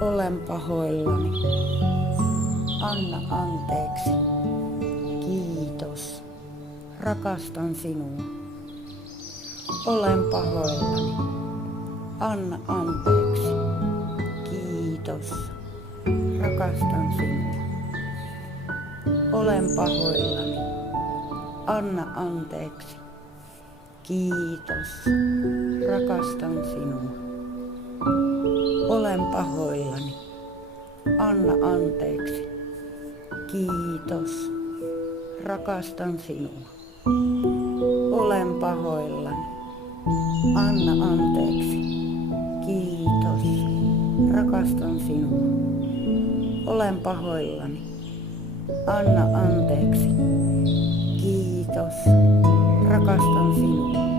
Olen pahoillani. Anna anteeksi. Kiitos. Rakastan sinua. Olen pahoillani. Anna anteeksi. Kiitos. Rakastan sinua. Olen pahoillani. Anna anteeksi. Kiitos. Rakastan sinua. Olen pahoillani. Anna anteeksi. Kiitos. Rakastan sinua. Olen pahoillani. Anna anteeksi. Kiitos. Rakastan sinua. Olen pahoillani. Anna anteeksi. Kiitos. Rakastan sinua.